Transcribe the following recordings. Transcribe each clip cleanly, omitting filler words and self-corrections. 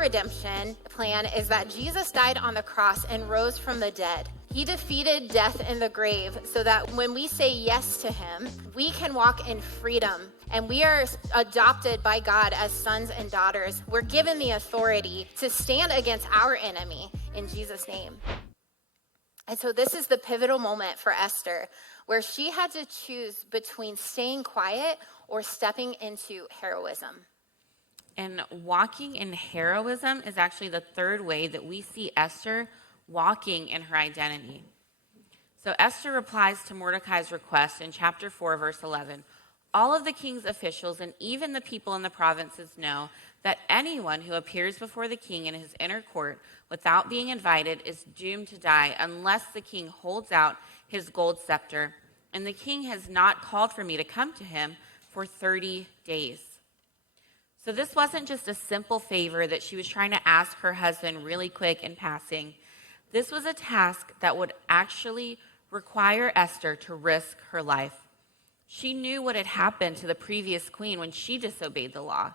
redemption plan is that Jesus died on the cross and rose from the dead. He defeated death in the grave so that when we say yes to him, we can walk in freedom. And we are adopted by God as sons and daughters. We're given the authority to stand against our enemy in Jesus' name. And so this is the pivotal moment for Esther, where she had to choose between staying quiet or stepping into heroism. And walking in heroism is actually the third way that we see Esther walking in her identity. So Esther replies to Mordecai's request in chapter 4, verse 11. All of the king's officials and even the people in the provinces know that anyone who appears before the king in his inner court without being invited is doomed to die unless the king holds out his gold scepter. And the king has not called for me to come to him for 30 days. So this wasn't just a simple favor that she was trying to ask her husband really quick in passing. This was a task that would actually require Esther to risk her life. She knew what had happened to the previous queen when she disobeyed the law.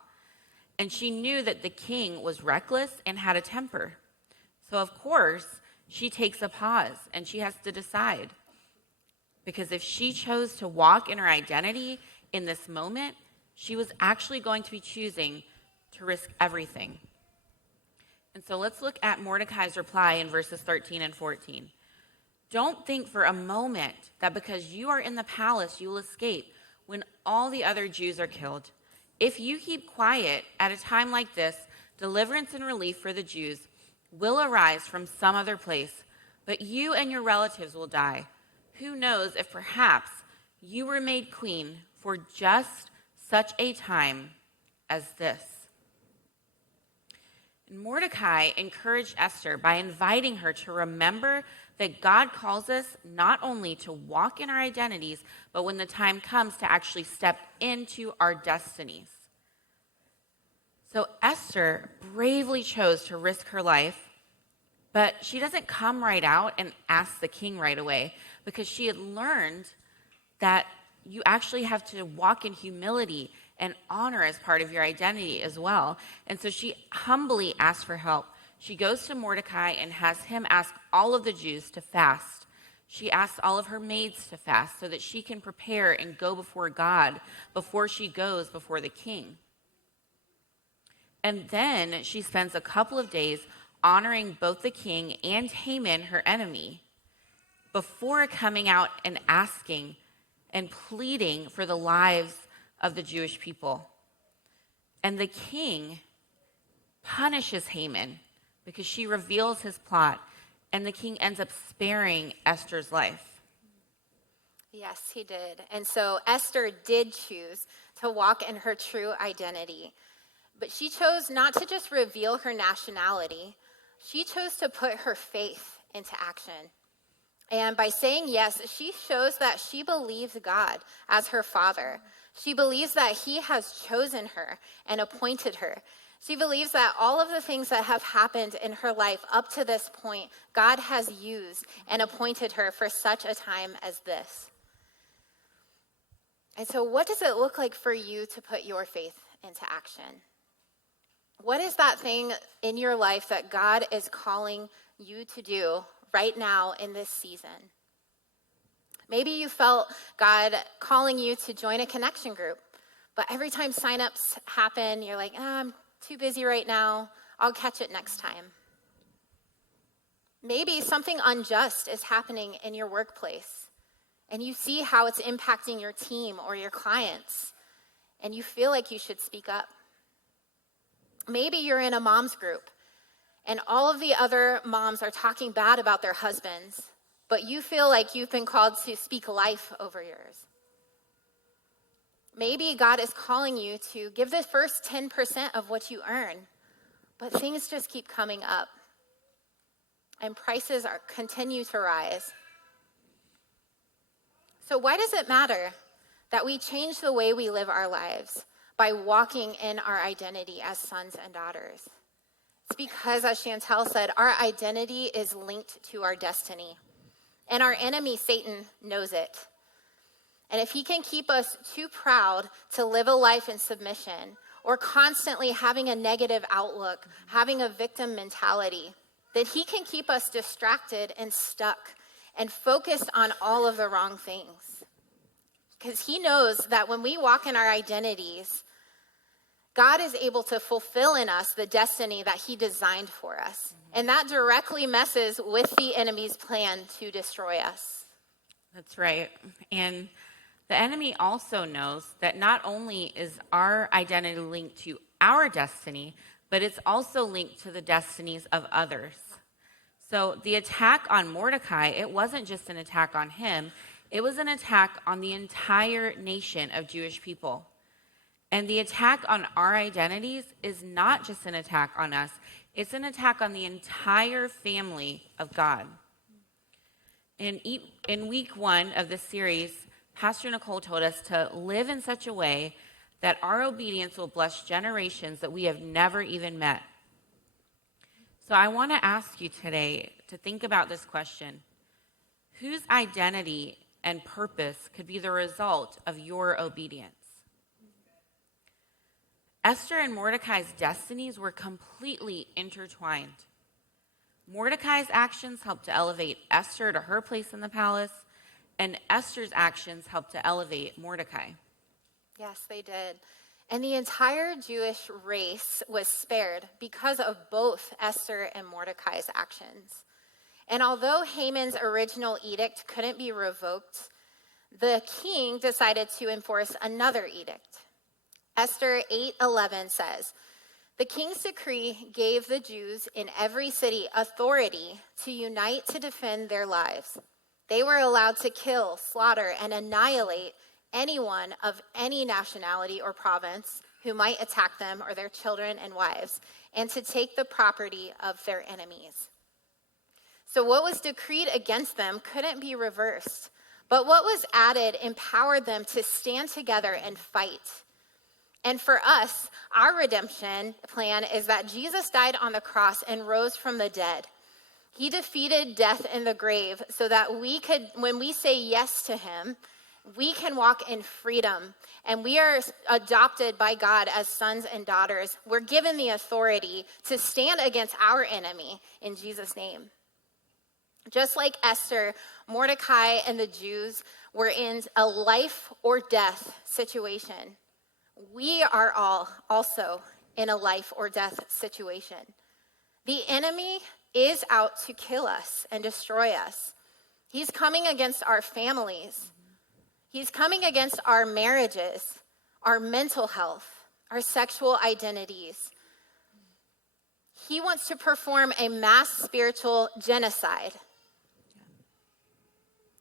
And she knew that the king was reckless and had a temper. So of course, she takes a pause and she has to decide. Because if she chose to walk in her identity in this moment, she was actually going to be choosing to risk everything. And so let's look at Mordecai's reply in verses 13 and 14. Don't think for a moment that because you are in the palace, you will escape when all the other Jews are killed. If you keep quiet at a time like this, deliverance and relief for the Jews will arise from some other place, but you and your relatives will die. Who knows if perhaps you were made queen for just such a time as this. And Mordecai encouraged Esther by inviting her to remember that God calls us not only to walk in our identities, but when the time comes to actually step into our destinies. So Esther bravely chose to risk her life, but she doesn't come right out and ask the king right away because she had learned that you actually have to walk in humility and honor as part of your identity as well. And so she humbly asks for help. She goes to Mordecai and has him ask all of the Jews to fast. She asks all of her maids to fast so that she can prepare and go before God before she goes before the king. And then she spends a couple of days honoring both the king and Haman, her enemy, before coming out and asking and pleading for the lives of the Jewish people. And the king punishes Haman because she reveals his plot, and the king ends up sparing Esther's life. Yes, he did. And so Esther did choose to walk in her true identity. But she chose not to just reveal her nationality. She chose to put her faith into action. And by saying yes, she shows that she believes God as her father. She believes that he has chosen her and appointed her. She believes that all of the things that have happened in her life up to this point, God has used and appointed her for such a time as this. And so what does it look like for you to put your faith into action? What is that thing in your life that God is calling you to do right now in this season? Maybe you felt God calling you to join a connection group, but every time signups happen, you're like, I'm too busy right now. I'll catch it next time. Maybe something unjust is happening in your workplace, and you see how it's impacting your team or your clients, and you feel like you should speak up. Maybe you're in a mom's group, and all of the other moms are talking bad about their husbands, but you feel like you've been called to speak life over yours. Maybe God is calling you to give the first 10% of what you earn, but things just keep coming up, and prices continue to rise. So why does it matter that we change the way we live our lives by walking in our identity as sons and daughters? It's because, as Shantell said, our identity is linked to our destiny. And our enemy, Satan, knows it. And if he can keep us too proud to live a life in submission or constantly having a negative outlook, having a victim mentality, that he can keep us distracted and stuck and focused on all of the wrong things. Because he knows that when we walk in our identities, God is able to fulfill in us the destiny that he designed for us. And that directly messes with the enemy's plan to destroy us. That's right. And the enemy also knows that not only is our identity linked to our destiny, but it's also linked to the destinies of others. So the attack on Mordecai, it wasn't just an attack on him, it was an attack on the entire nation of Jewish people. And the attack on our identities is not just an attack on us, it's an attack on the entire family of God. In week 1 of this series, Pastor Nicole told us to live in such a way that our obedience will bless generations that we have never even met. So I want to ask you today to think about this question. Whose identity and purpose could be the result of your obedience? Esther and Mordecai's destinies were completely intertwined. Mordecai's actions helped to elevate Esther to her place in the palace, and Esther's actions helped to elevate Mordecai. Yes, they did. And the entire Jewish race was spared because of both Esther and Mordecai's actions. And although Haman's original edict couldn't be revoked, the king decided to enforce another edict. Esther 8:11 says, "The king's decree gave the Jews in every city authority to unite to defend their lives. They were allowed to kill, slaughter, and annihilate anyone of any nationality or province who might attack them or their children and wives, and to take the property of their enemies." So what was decreed against them couldn't be reversed, but what was added empowered them to stand together and fight. And for us, our redemption plan is that Jesus died on the cross and rose from the dead. He defeated death in the grave so that we could, when we say yes to him, we can walk in freedom. And we are adopted by God as sons and daughters. We're given the authority to stand against our enemy in Jesus' name. Just like Esther, Mordecai, and the Jews were in a life or death situation, we are all also in a life or death situation. The enemy is out to kill us and destroy us. He's coming against our families. He's coming against our marriages, our mental health, our sexual identities. He wants to perform a mass spiritual genocide.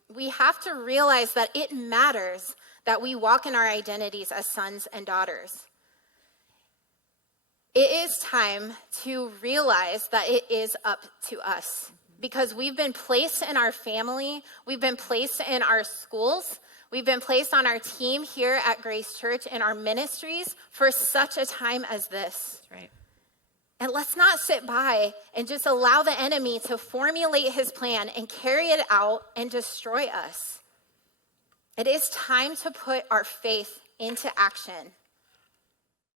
We have to realize that it matters that we walk in our identities as sons and daughters. It is time to realize that it is up to us because we've been placed in our family, we've been placed in our schools, we've been placed on our team here at Grace Church in our ministries for such a time as this. That's right. And let's not sit by and just allow the enemy to formulate his plan and carry it out and destroy us. It is time to put our faith into action.